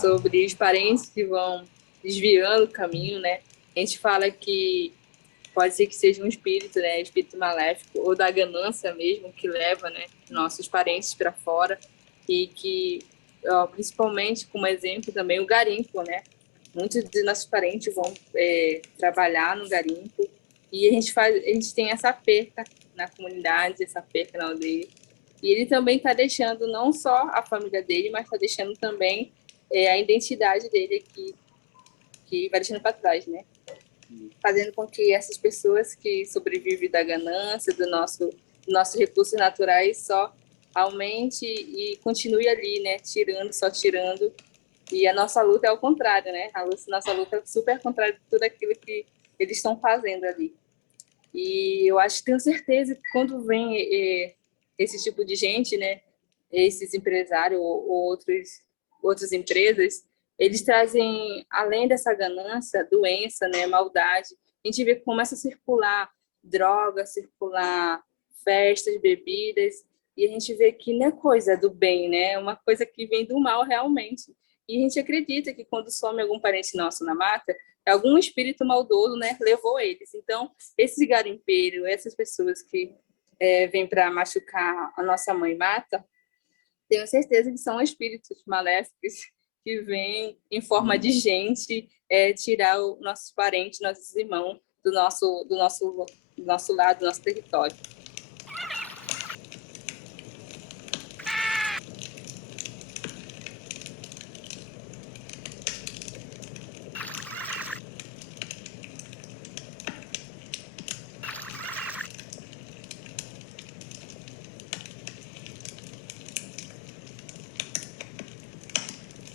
sobre os parentes que vão desviando o caminho, né? A gente fala que pode ser que seja um espírito, né? Espírito maléfico, ou da ganância mesmo, que leva, né, nossos parentes para fora. E que, ó, principalmente, como exemplo também, o garimpo, né? Muitos de nossos parentes vão trabalhar no garimpo e a gente tem essa perca na comunidade, essa perca na aldeia. E ele também está deixando não só a família dele, mas está deixando também a identidade dele aqui, que vai deixando para trás, né? Fazendo com que essas pessoas que sobrevivem da ganância, do nosso recursos naturais, só aumente e continue ali, né? Tirando, só tirando. E a nossa luta é ao contrário, né? Nossa luta é super contrária de tudo aquilo que eles estão fazendo ali. E eu acho, tenho certeza que quando vem esse tipo de gente, né? Esses empresários ou outras empresas, eles trazem, além dessa ganância, doença, né? Maldade. A gente vê que começa a circular droga, circular festas, bebidas, e a gente vê que não é coisa do bem, né? É uma coisa que vem do mal realmente. E a gente acredita que quando some algum parente nosso na mata, algum espírito maldoso, né, levou eles. Então, esses garimpeiros, essas pessoas que vêm para machucar a nossa mãe mata, tenho certeza que são espíritos maléficos que vêm em forma de gente tirar os nossos parentes, nossos irmãos do nosso lado, do nosso território.